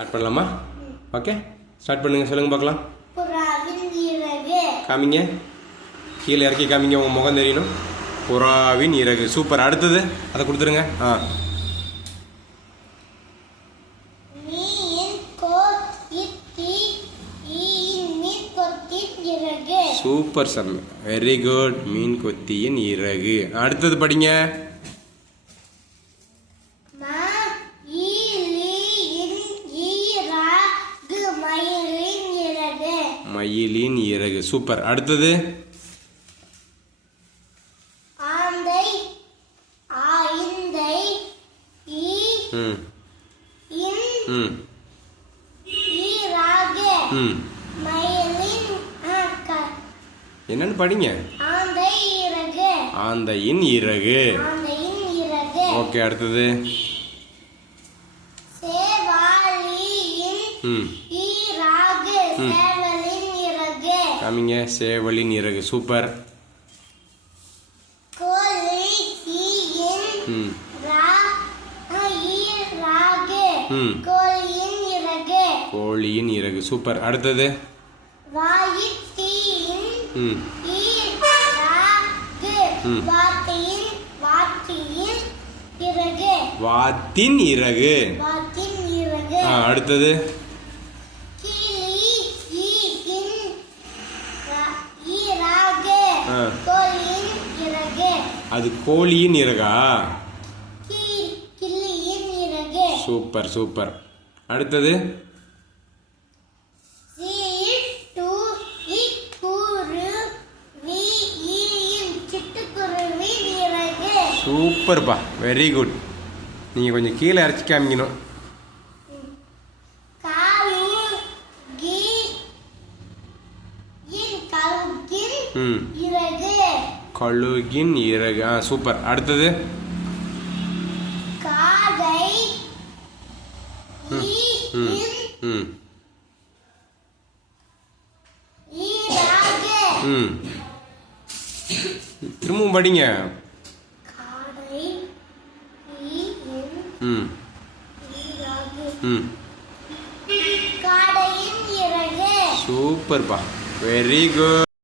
Start பண்ணலாமா? Okay, start பண்ணுங்க. சொல்லுங்க பார்க்கலாம். புறாவின் இறகு. காமிங்க, கீழே இறக்கி காமிங்க, உங்கள் முகம் தெரியணும். புறாவின் இறகு. சூப்பர். அடுத்தது அதை கொடுத்துருங்க. Super sir, very good. மீன் கொத்தியின் இறகு. அடுத்தது படிங்க. மயிலின் இறகு. சூப்பர். அடுத்தது என்னன்னு படிங்க. ஆந்தையின் இறகு. ஓகே, அடுத்தது காமிங்க. சேவலின் இறகு. சூப்பர். கோழியின் இறகு. சூப்பர். அடுத்தது வாத்தின் இறகு. அடுத்தது அது கோழியின் இறகா? Super super. அடுத்தது சூப்பர்ப்பா, வெரி குட். நீங்கள் கொஞ்சம் கீழே இறச்சி காமிக்கணும். கழுகின் இறகு. சூப்பர். அடுத்தது திரும்பவும் படிங்க. சூப்பர்ப்பா, வெரி குட்.